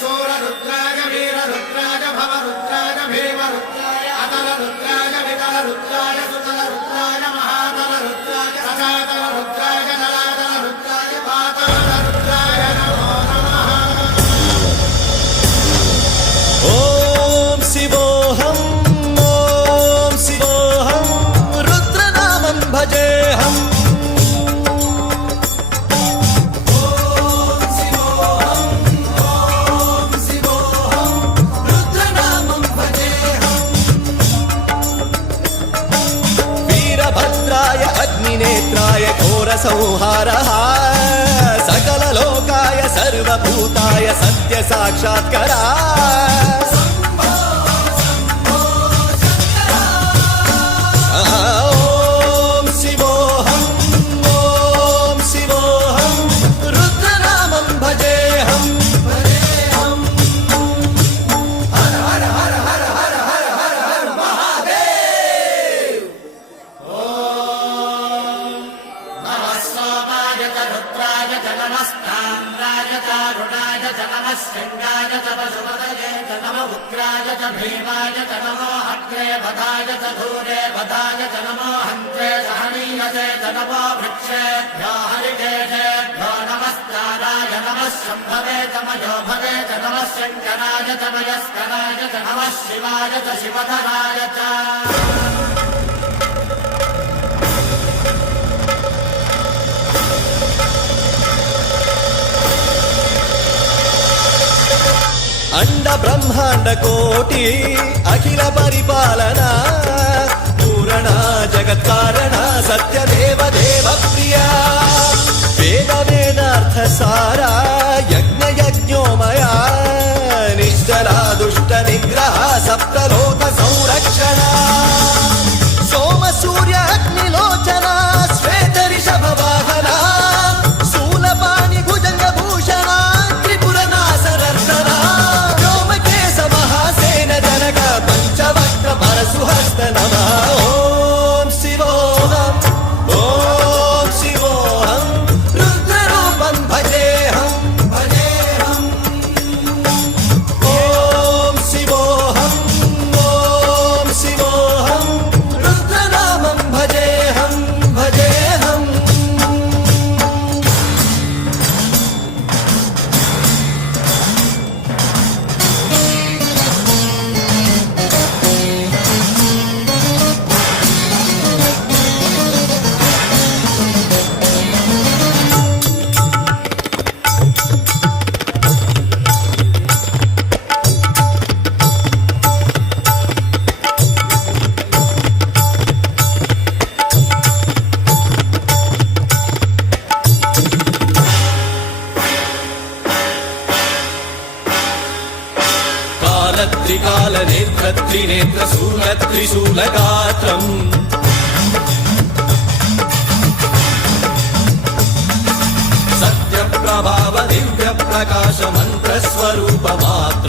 सूररुद्राय वीररुद्राय भवरुद्राय भीमरुद्राय अतलरुद्राय वितलरुद्राय सुतलरुद्राय महातलरुद्राय सजातलरुद्राय जलातलरुद्राय पातालरुद्राय नमो नमः। ॐ शिवोऽहम् ॐ शिवोऽहम् रुद्रनामं भजेऽहम्। अग्निनेत्राय घोरसंहारः सकललोकाय सर्वभूताय सत्यसाक्षात्करा। ॐ शिवोऽहम् ॐ शिवोऽहम् रुद्रनामं भजेऽहम्। हर हर हर हर हर हर हर हर महादेव। रुद्राय च नमस्ताम्राय च रुणाय च नमः शृङ्गाय च पशुपतये च नमः उग्राय च भीमाय च नमो हग्रे वधाय च धूरे वधाय च नमो हन्त्रे सहनीयसे च नमो वृक्षेभ्यो हरिकेशेभ्यो नमस्काराय नमः शम्भवे च मयोभवे च नमः शङ्कराय च मयस्कराय च नमः शिवाय च शिवधराय च। अंड ब्रह्मांड कोटि अखिल परिपालना पूरणा जगत्कारणा सत्यदेव देव प्रिया वेद वेदार्थ सारा यज्ञ यज्ञोमया निश्चला दुष्ट निग्रह सप्तलोक संरक्षणा सोम सूर्य अग्निलोचना श्वेत ऋषभ वाहना शूलपाणि भुजंग भूषणा त्रिपुर नासरर्दना पंचवक्त्र परशुहस्त नमः। ॐ शिवोऽहम् ॐ शिवोऽहम् रुद्ररूपं भजेऽहम् भजेऽहम्। ॐ शिवोऽहम् ॐ शिवोऽहम् रुद्रनामं भजेऽहम् भजेऽहम्। त्रिकालनेत्र त्रिनेत्र शूल त्रिशूलगात्रम् सत्यप्रभाव दिव्य प्रकाश मंत्र स्वरूप मात्र